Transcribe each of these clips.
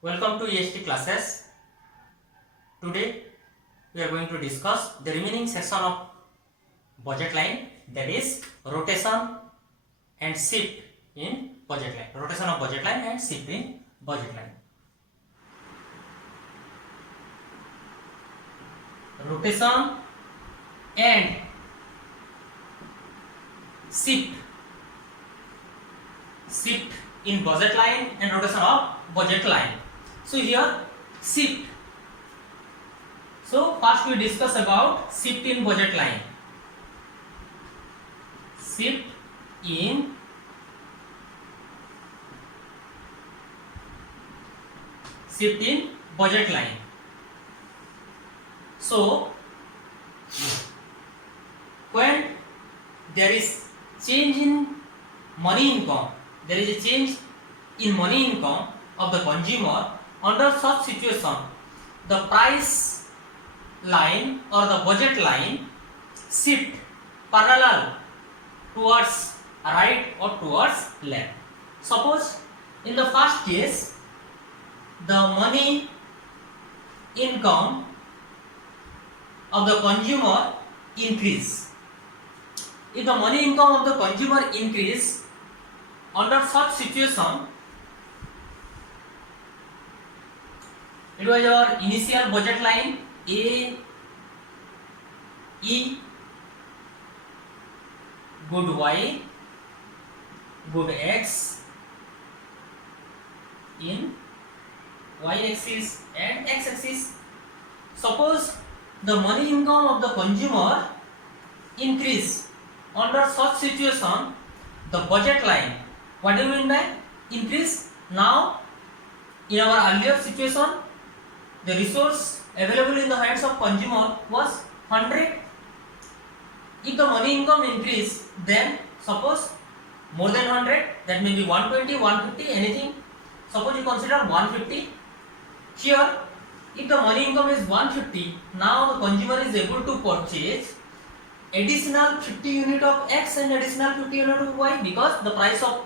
Welcome to EST classes. Today we are going to discuss the remaining section of budget line, that is rotation and shift in budget line. Rotation of budget line and shift in budget line. Rotation and shift in budget line and rotation of budget line. So here shift. So first we discuss about shift in budget line. Shift in budget line. So when there is change in money income, there is a change in money income of the consumer. Under such situation, the price line or the budget line shift parallel towards right or towards left. Suppose in the first case, the money income of the consumer increase. If the money income of the consumer increase, under such situation, it was our initial budget line A, E, good Y, good X in Y axis and X axis. Suppose the money income of the consumer increase, under such situation, the budget line, what do you mean by increase? Now in our earlier situation, the resource available in the hands of consumer was 100. If the money income increase, then suppose more than 100, that may be 120, 150, anything. Suppose you consider 150. Here, if the money income is 150, now the consumer is able to purchase additional 50 unit of X and additional 50 unit of Y, because the price of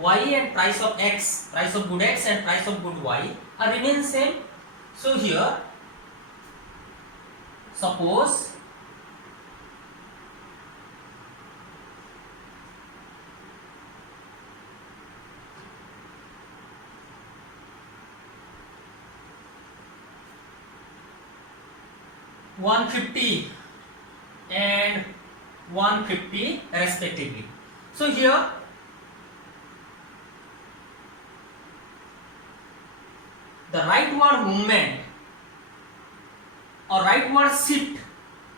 Y and price of X, price of good X and price of good Y are remain same. So here, suppose $150 and $150 respectively. So here the rightward movement or rightward shift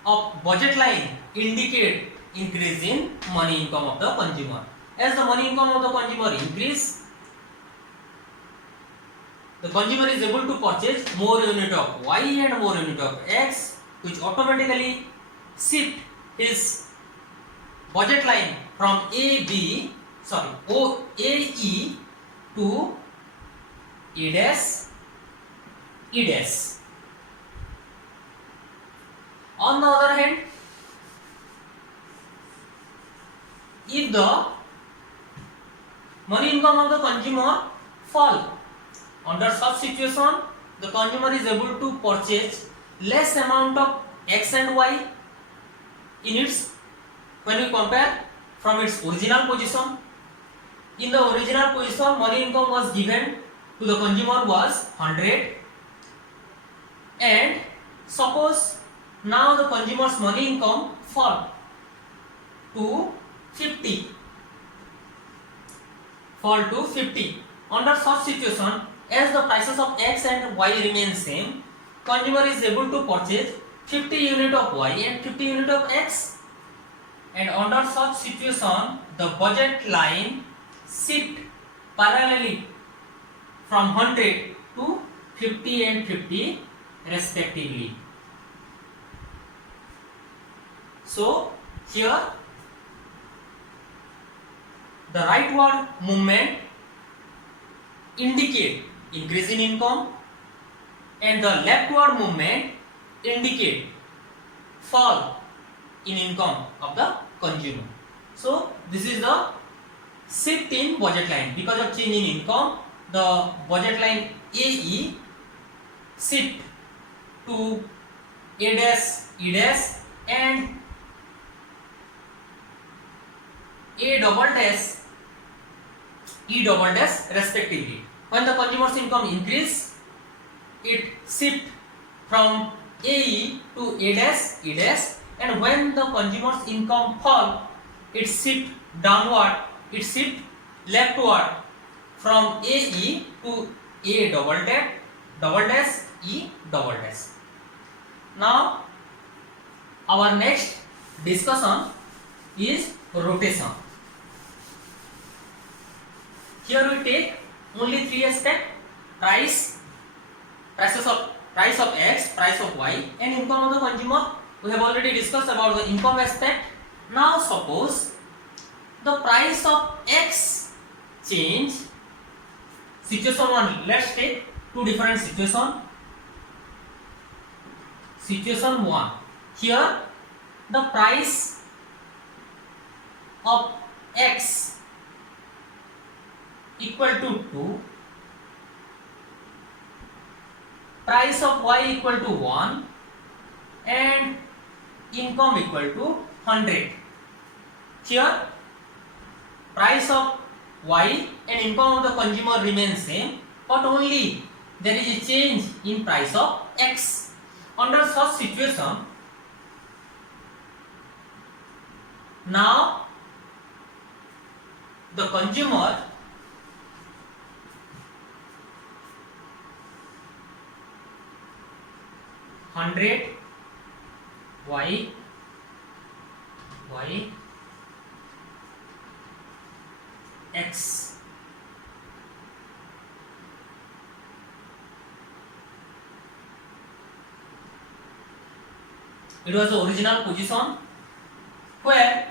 of budget line indicate increase in money income of the consumer. As the money income of the consumer increase, the consumer is able to purchase more unit of Y and more unit of X, which automatically shift his budget line from AE to E dash. On the other hand, if the money income of the consumer fall, under such situation, the consumer is able to purchase less amount of X and Y in its, when we compare from its original position. In the original position, money income was given to the consumer was 100, and suppose now the consumer's money income fall to 50. Under such situation, as the prices of X and Y remain same, consumer is able to purchase 50 unit of Y and 50 unit of X, and under such situation, the budget line shift parallelly from 100 to 50 and 50 respectively. So here the rightward movement indicate increase in income, and the leftward movement indicate fall in income of the consumer. So this is the shift in budget line. Because of change in income, the budget line AE shift to A dash, E dash and A double dash, E double dash respectively. When the consumer's income increase, it shift from AE to A dash, E dash, and when the consumer's income fall, it shift downward, it shift leftward from AE to A double dash, E double dash. Now, our next discussion is rotation. Here we take only three aspects: price of X, price of Y, and income of the consumer. We have already discussed about the income aspect. Now suppose the price of X change. Situation 1. Let's take two different situations. Situation 1. Here the price of X equal to 2, price of Y equal to 1, and income equal to 100. Here price of Y and income of the consumer remains same, but only there is a change in price of X. Under such situation, now the consumer Y X it was the original position where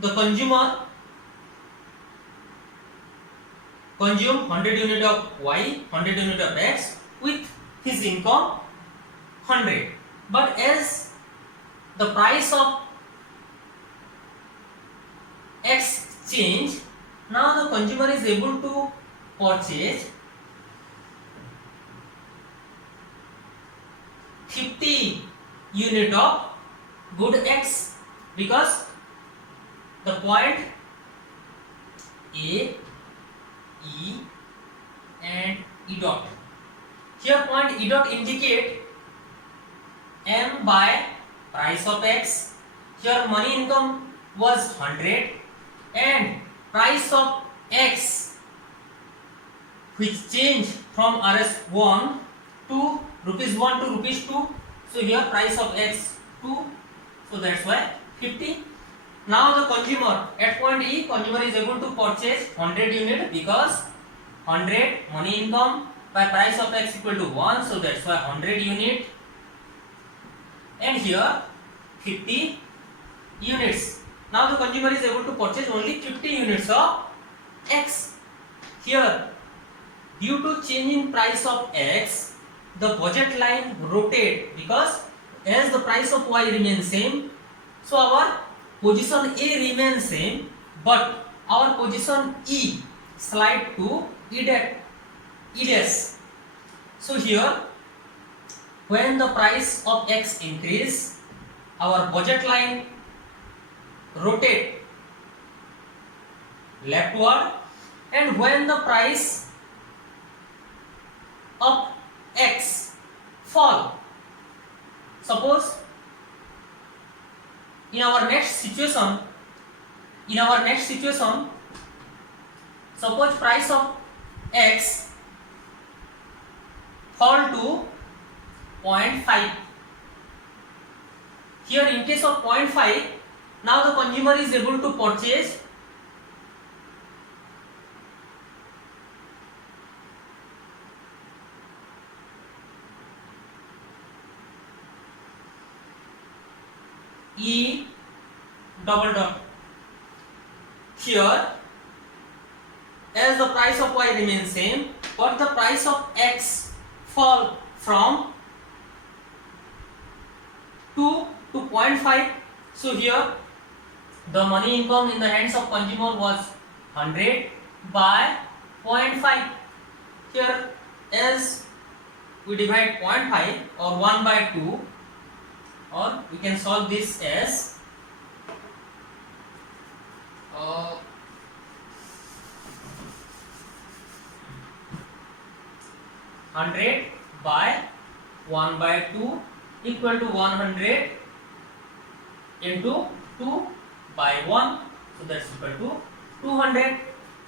the consumer consumed 100 unit of Y, 100 unit of X with his income 100. But as the price of X change, now the consumer is able to purchase 50 unit of good X, because the point A, E and E dot. Here point E dot indicate M by price of X. Here money income was 100 and price of X which changed from Rs1 to rupees 1 to rupees 2. So here price of X 2. So that's why 50. Now the consumer at point E, consumer is able to purchase 100 unit because 100 money income by price of X equal to 1. So that's why 100 unit. And here 50 units. Now the consumer is able to purchase only 50 units of X. Here, due to change in price of X, the budget line rotate, because as the price of Y remains same, so our position A remains same, but our position E slide to E dash. So here, when the price of X increase, our budget line rotate leftward, and when the price of X fall, suppose in our next situation, suppose price of X fall to 0.5. Here in case of 0.5, now the consumer is able to purchase E double dot. Here, as the price of Y remains same, but the price of X fall from 2 to 0.5. So here the money income in the hands of consumer was 100 by 0.5. here as we divide 0.5 or 1 by 2, or we can solve this as 100 by 1 by 2 equal to 100 into 2 by 1, so that's equal to 200.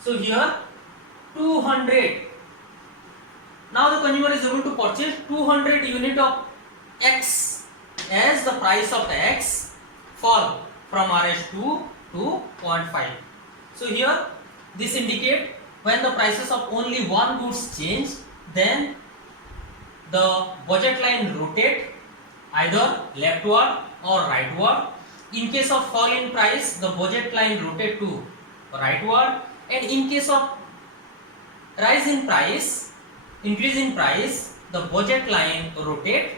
So here 200. Now the consumer is able to purchase 200 unit of X as the price of X fall from Rs2 to 0.5. So here this indicate when the prices of only one goods change, then the budget line rotate either leftward or rightward. In case of fall in price, the budget line rotate to rightward, and in case of rise in price, increase in price, the budget line rotate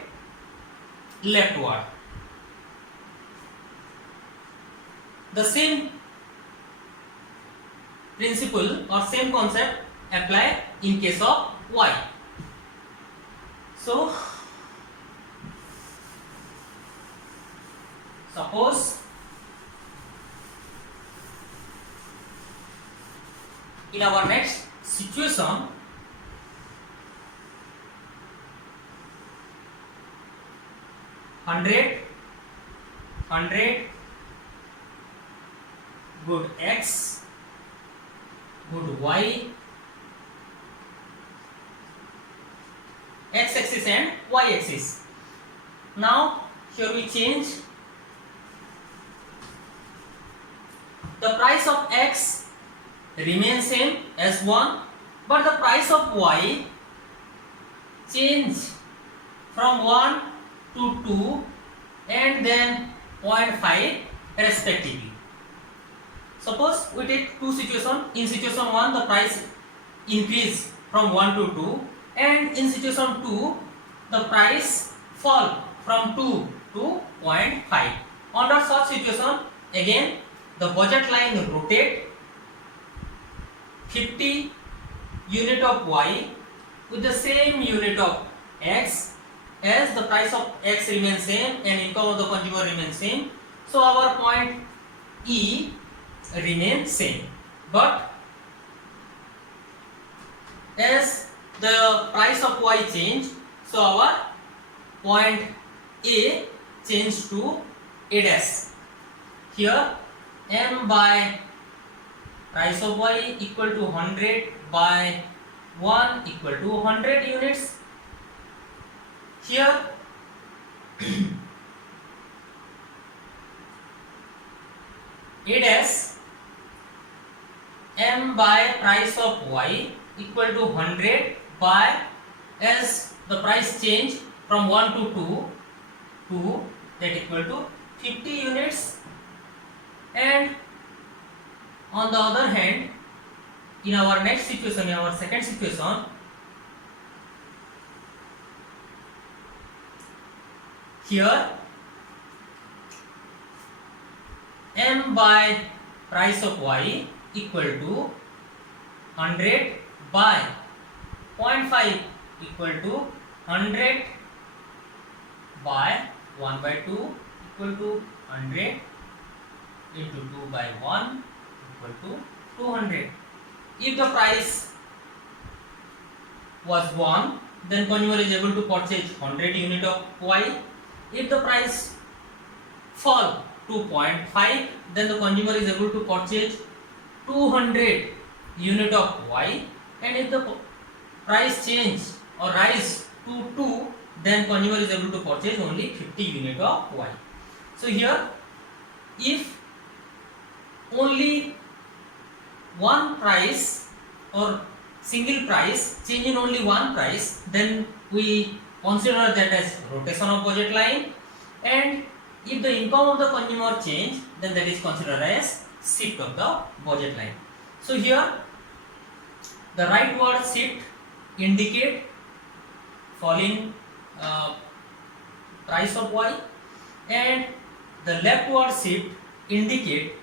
leftward. The same principle or same concept apply in case of Y. So suppose in our next situation, hundred good X, good Y, X axis and Y axis. Now here we change the price of X remains same as 1, but the price of Y change from 1 to 2 and then 0.5 respectively. Suppose we take two situations. In situation 1 the price increase from 1 to 2, and in situation 2 the price fall from 2 to 0.5. Under such situation again the budget line rotate 50 unit of Y with the same unit of X, as the price of X remains same and income of the consumer remains same. So our point E remains same, but as the price of Y change, so our point A change to A dash. Here M by price of Y equal to 100 by 1 equal to 100 units. Here A dash M by price of Y equal to 100 by, as the price change from 1 to 2, that equal to 50 units. And on the other hand, in our next situation, in our second situation, here M by price of Y equal to 100 by 0.5 equal to 100 by 1 by 2 equal to 100 into 2 by 1 equal to 200. If the price was 1, then consumer is able to purchase 100 unit of Y. If the price fall to 0.5, then the consumer is able to purchase 200 unit of Y, and if the price change or rise to 2, then consumer is able to purchase only 50 unit of Y. So here if only one price or single price change in only one price, then we consider that as rotation of budget line, and if the income of the consumer change, then that is considered as shift of the budget line. So here the rightward shift indicate falling price of Y, and the leftward shift indicate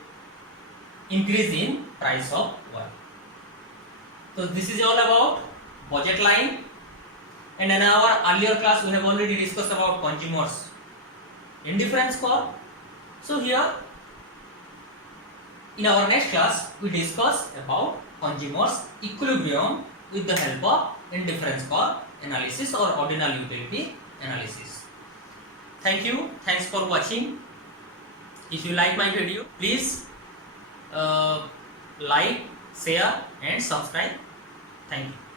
increase in price of Y. So this is all about budget line, and in our earlier class we have already discussed about consumers indifference curve. So here in our next class we discuss about consumers equilibrium with the help of indifference curve analysis or ordinal utility analysis. Thank you, thanks for watching. If you like my video, please like, share and subscribe. Thank you.